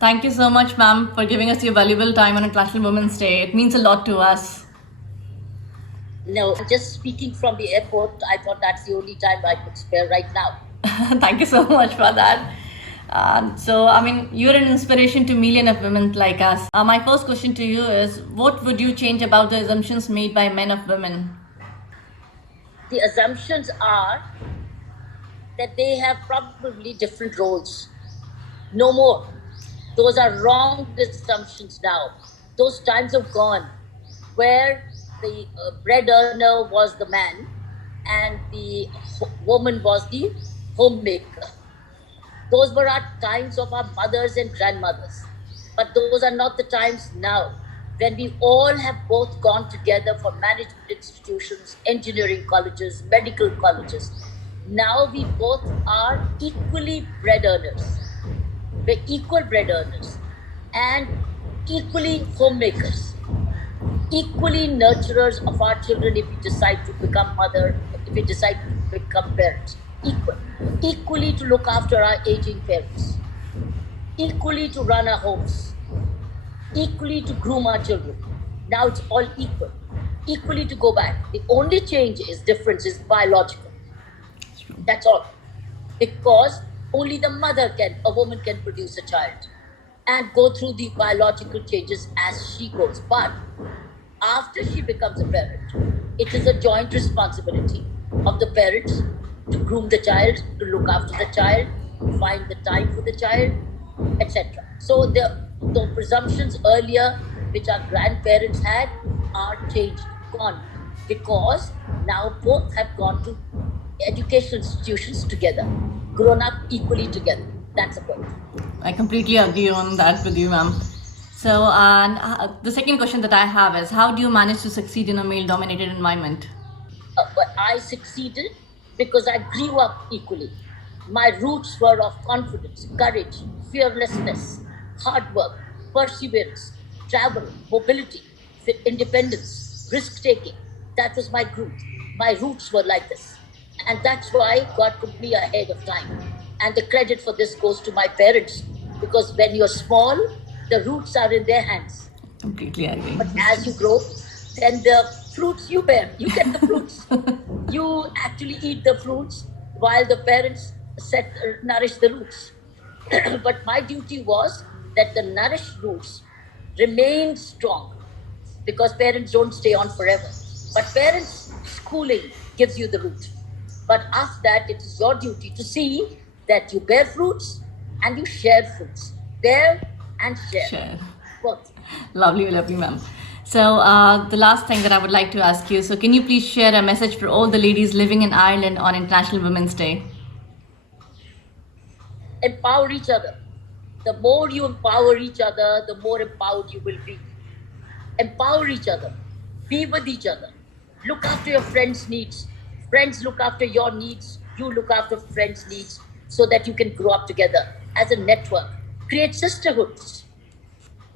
Thank you so much, ma'am, for giving us your valuable time on International Women's Day. It means a lot to us. No, just speaking from the airport, I thought that's the only time I could spare right now. Thank you so much for that. You're an inspiration to millions of women like us. My first question to you is, what would you change about the assumptions made by men of women? The assumptions are that they have probably different roles. No more. Those are wrong assumptions now. Those times have gone where the bread earner was the man and the woman was the homemaker. Those were our times of our mothers and grandmothers. But those are not the times now when we all have both gone together for management institutions, engineering colleges, medical colleges. Now we both are equally bread earners. We're equal bread earners and equally homemakers, equally nurturers of our children if we decide to become mother, if we decide to become parents. Equally to look after our aging parents, equally to run our homes, equally to groom our children. Now it's all equal, equally to go back. The only difference is biological. That's all. Because only a woman can produce a child and go through the biological changes as she goes. But after she becomes a parent, it is a joint responsibility of the parents to groom the child, to look after the child, find the time for the child, etc. So the presumptions earlier, which our grandparents had, are changed, gone, because now both have gone to educational institutions together, grown up equally together. That's the point. I completely agree on that with you, ma'am. The second question that I have is, how do you manage to succeed in a male-dominated environment? But I succeeded because I grew up equally. My roots were of confidence, courage, fearlessness, hard work, perseverance, travel, mobility, independence, risk taking. That was my growth. My roots were like this. And that's why God put me ahead of time. And the credit for this goes to my parents, because when you're small, the roots are in their hands. Completely agree. But as you grow, then the fruits you bear, you get the fruits. You actually eat the fruits while the parents nourish the roots. But my duty was that the nourished roots remain strong, because parents don't stay on forever. But parents' schooling gives you the root. But after that, it is your duty to see that you bear fruits and you share fruits. Bear and share. Share. Both. Lovely, lovely, ma'am. The last thing that I would like to ask you, so can you please share a message for all the ladies living in Ireland on International Women's Day? Empower each other. The more you empower each other, the more empowered you will be. Empower each other. Be with each other. Look after your friends' needs. Friends look after your needs. You look after friends' needs, so that you can grow up together as a network. Create sisterhoods.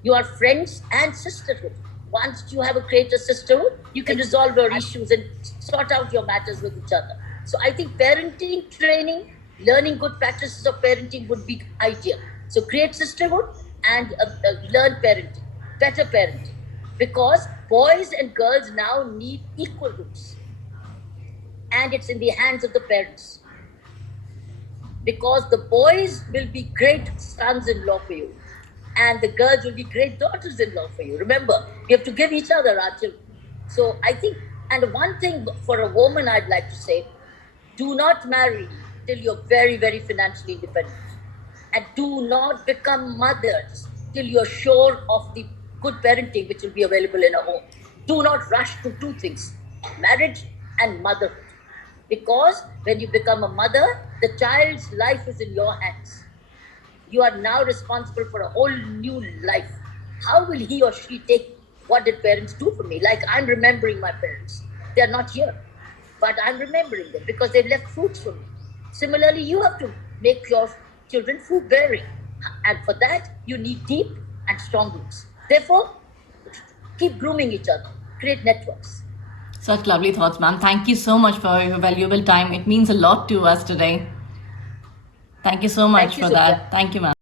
You are friends and sisterhood. Once you have create a sisterhood, you can resolve your issues and sort out your matters with each other. So I think parenting training, learning good practices of parenting would be ideal. So create sisterhood and learn parenting, better parenting. Because boys and girls now need equal roots. And it's in the hands of the parents. Because the boys will be great sons-in-law for you, and the girls will be great daughters-in-law for you. Remember, we have to give each other our children. So I think, and one thing for a woman I'd like to say, do not marry till you're very, very financially independent. And do not become mothers till you're sure of the good parenting which will be available in a home. Do not rush to two things, marriage and motherhood. Because when you become a mother, the child's life is in your hands. You are now responsible for a whole new life. How will he or she take what did parents do for me? Like, I'm remembering my parents. They're not here, but I'm remembering them because they left fruits for me. Similarly, you have to make your children fruit bearing. And for that, you need deep and strong roots. Therefore, keep grooming each other, create networks. Such lovely thoughts, ma'am. Thank you so much for your valuable time. It means a lot to us today. Thank you so much Thank you, for Sophia. that. Thank you, ma'am.